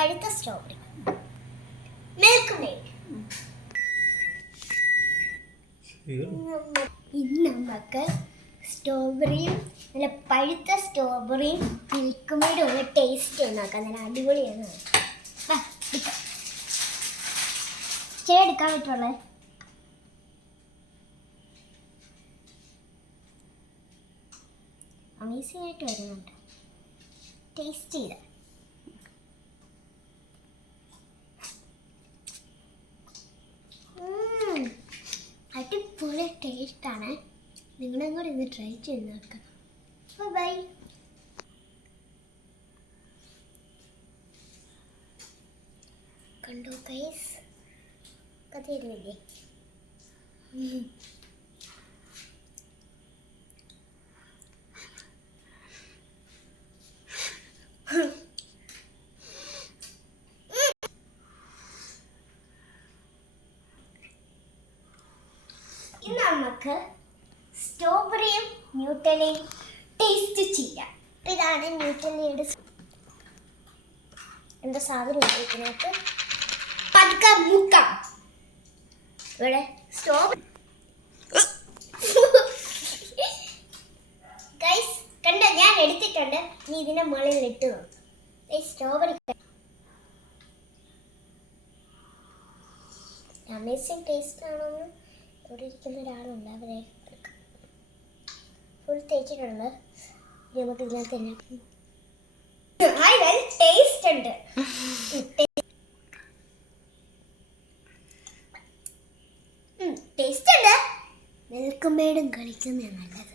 പഴുത്ത strawberry, milk made. ഇന്ന് നമുക്ക് സ്ട്രോബെറിയും നല്ല പഴുത്ത സ്ട്രോബെറിയും മിൽക്ക് മെയ്ഡും ഒന്ന് ടേസ്റ്റ് നോക്കാം. നല്ല അടിപൊളിയാണ്. എടുക്കാൻ പറ്റുള്ളേ. അമേസിംഗ് ആയിട്ട് വരുന്നുണ്ട്. ടേസ്റ്റ് ചെയ്ത അടിപൊളി ടേസ്റ്റാണ്. നിങ്ങളും കൂടി ഇത് ട്രൈ ചെയ്ത് നോക്കണം. ബൈ. കണ്ടു ഗൈസ്, കഥയില്ലേ? ഇന്ന് നമുക്ക് സ്ട്രോബെറിയും ന്യൂട്ടലയും ടേസ്റ്റ് ചെയ്യാം. ഇതാണ് ന്യൂട്ടലയുടെ എന്താ സാധനം ഉപയോഗിക്കുന്നത്. പതുക്കെ മുക്കാം. ഇവിടെ സ്ട്രോബെറി ഗൈസ് കണ്ട, ഞാൻ എടുത്തിട്ടുണ്ട്. നീ ഇതിന്റെ മുകളിൽ ഇട്ട് നോക്കാം. സ്ട്രോബെറി അമേസിംഗ് ടേസ്റ്റ് ആണോന്ന് ഇവിടെ ഇരിക്കുന്ന ഒരാളുണ്ട്. അവരെ ഫുൾ തേച്ചിട്ടുണ്ട്. നമുക്ക് ഇതിനകത്ത് തന്നെ ടേസ്റ്റ് ഉണ്ട്. ടേസ്റ്റ് ഉണ്ട്. മിൽക്ക് മെയ്ഡും കളിക്കുന്ന നല്ലത്.